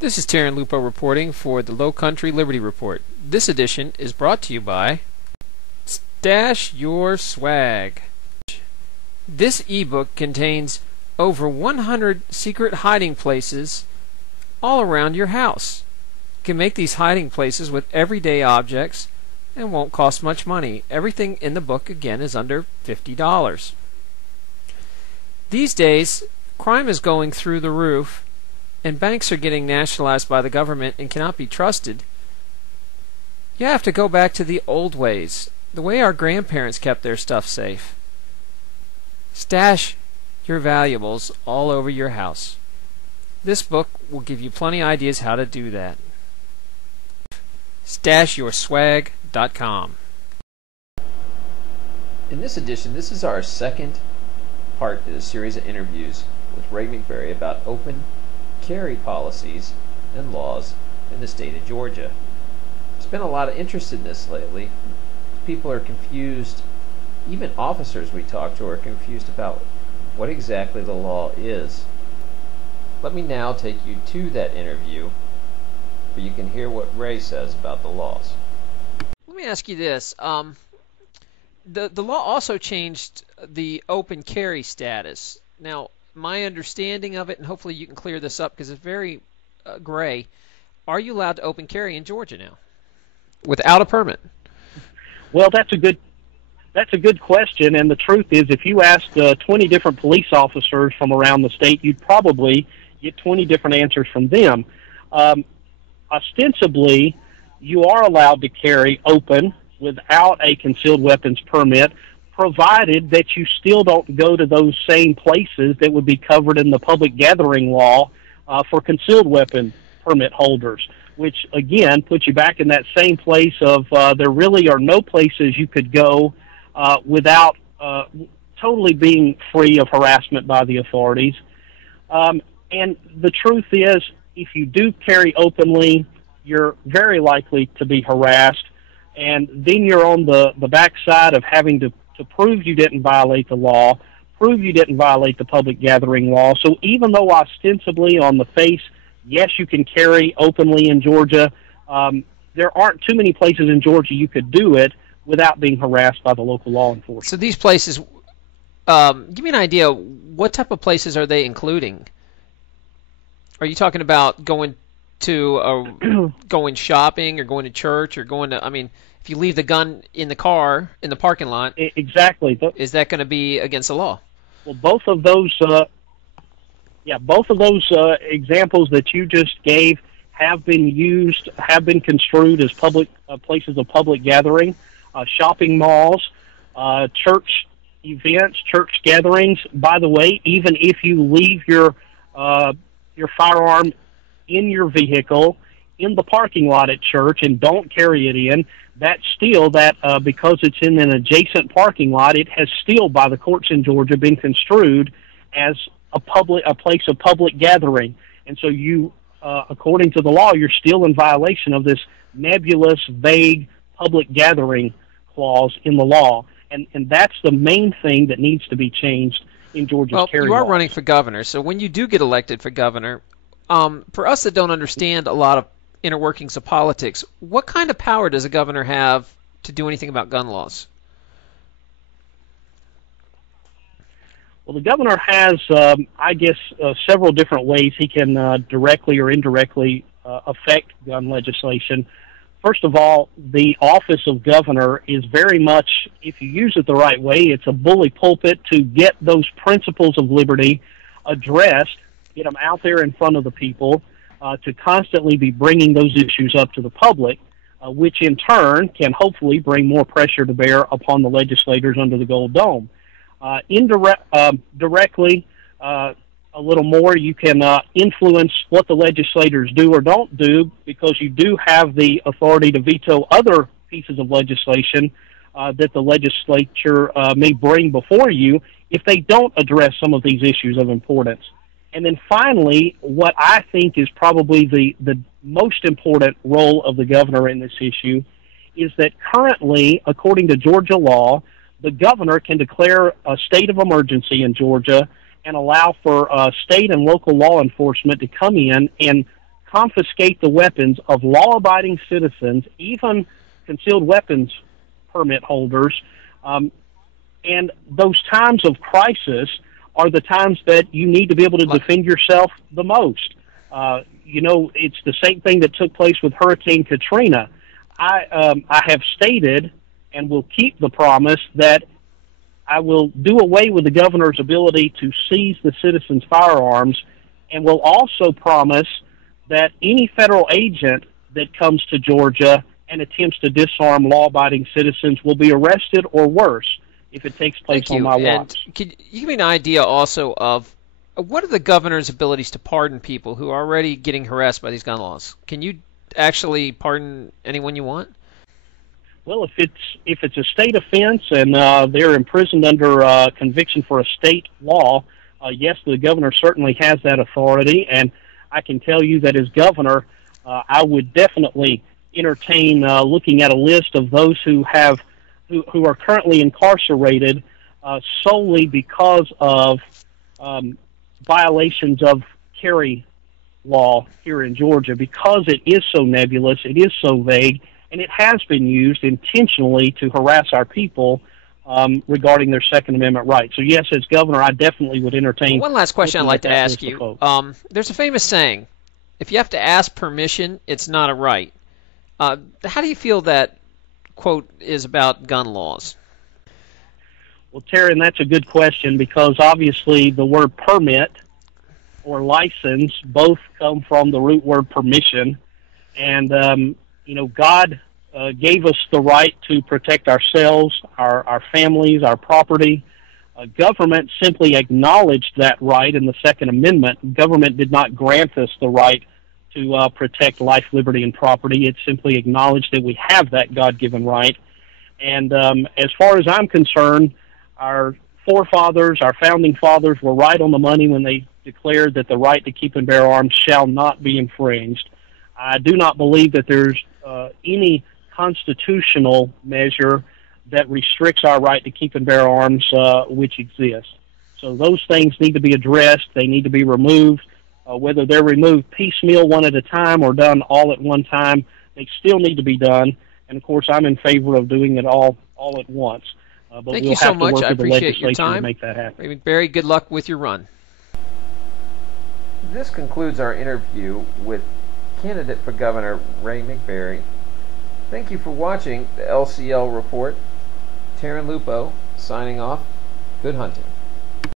This is Taryn Lupo reporting for the Low Country Liberty Report. This edition is brought to you by Stash Your Swag. This ebook contains over 100 secret hiding places all around your house. You can make these hiding places with everyday objects and won't cost much money. Everything in the book, again, is under $50. These days, crime is going through the roof, and banks are getting nationalized by the government and cannot be trusted. You have to go back to the old ways, the way our grandparents kept their stuff safe. Stash your valuables all over your house. This book will give you plenty of ideas how to do that. StashYourSwag.com. In this edition, this is our second part in a series of interviews with Ray McBerry about open carry policies and laws in the state of Georgia. There's been a lot of interest in this lately. People are confused. Even officers we talk to are confused about what exactly the law is. Let me now take you to that interview where you can hear what Ray says about the laws. Let me ask you this. The law also changed the open carry status. Now, my understanding of it, and hopefully you can clear this up because it's very gray, are you allowed to open carry in Georgia now without a permit? Well, that's a good question, and the truth is if you asked 20 different police officers from around the state, you'd probably get 20 different answers from them. Ostensibly, you are allowed to carry open without a concealed weapons permit, provided that you still don't go to those same places that would be covered in the public gathering law for concealed weapon permit holders, which, again, puts you back in that same place of there really are no places you could go without totally being free of harassment by the authorities. And the truth is, if you do carry openly, you're very likely to be harassed, and then you're on the backside of having to prove you didn't violate the law, prove you didn't violate the public gathering law. So even though ostensibly on the face, yes, you can carry openly in Georgia, there aren't too many places in Georgia you could do it without being harassed by the local law enforcement. So these places, give me an idea, what type of places are they including? Are you talking about going to going shopping or going to church or going to, I mean, if you leave the gun in the car in the parking lot, exactly, is that going to be against the law? Well, both of those examples that you just gave have been construed as public places of public gathering, shopping malls, church events, church gatherings. By the way, even if you leave your firearm in your vehicle in the parking lot at church and don't carry it in, that's still because it's in an adjacent parking lot, it has still, by the courts in Georgia, been construed as a place of public gathering. And so you, according to the law, you're still in violation of this nebulous, vague public gathering clause in the law. And that's the main thing that needs to be changed in Georgia's carry law. You are running for governor, so when you do get elected for governor, for us that don't understand a lot of inner workings of politics, what kind of power does a governor have to do anything about gun laws? Well, the governor has, several different ways he can directly or indirectly affect gun legislation. First of all, the office of governor is very much, if you use it the right way, it's a bully pulpit to get those principles of liberty addressed, get them out there in front of the people, to constantly be bringing those issues up to the public, which in turn can hopefully bring more pressure to bear upon the legislators under the Gold Dome. Directly, a little more, you can influence what the legislators do or don't do, because you do have the authority to veto other pieces of legislation that the legislature may bring before you if they don't address some of these issues of importance. And then finally, what I think is probably the most important role of the governor in this issue is that currently, according to Georgia law, the governor can declare a state of emergency in Georgia and allow for state and local law enforcement to come in and confiscate the weapons of law-abiding citizens, even concealed weapons permit holders. And those times of crisis are the times that you need to be able to defend yourself the most. It's the same thing that took place with Hurricane Katrina. I have stated and will keep the promise that I will do away with the governor's ability to seize the citizens' firearms, and will also promise that any federal agent that comes to Georgia and attempts to disarm law-abiding citizens will be arrested, or worse, if it takes place on my watch. Could you give me an idea also of what are the governor's abilities to pardon people who are already getting harassed by these gun laws? Can you actually pardon anyone you want? Well, if it's a state offense and they're imprisoned under conviction for a state law, yes, the governor certainly has that authority, and I can tell you that as governor, I would definitely entertain looking at a list of those who are currently incarcerated solely because of violations of carry law here in Georgia, because it is so nebulous, it is so vague, and it has been used intentionally to harass our people regarding their Second Amendment rights. So yes, as governor, I definitely would entertain. One last question I'd like to ask you. There's a famous saying, if you have to ask permission, it's not a right. How do you feel that quote is about gun laws? Well, Terry, that's a good question, because obviously the word permit or license both come from the root word permission. And, God gave us the right to protect ourselves, our families, our property. Government simply acknowledged that right in the Second Amendment. Government did not grant us the right to protect life, liberty, and property. It simply acknowledged that we have that God-given right. And as far as I'm concerned, our forefathers, our founding fathers, were right on the money when they declared that the right to keep and bear arms shall not be infringed. I do not believe that there's any constitutional measure that restricts our right to keep and bear arms which exists. So those things need to be addressed. They need to be removed. Whether they're removed piecemeal, one at a time, or done all at one time, they still need to be done. And, of course, I'm in favor of doing it all at once. But Thank we'll you so have to much. work I with the appreciate your legislature time. to make that happen. Ray McBerry, good luck with your run. This concludes our interview with candidate for governor Ray McBerry. Thank you for watching the LCL Report. Taryn Lupo signing off. Good hunting.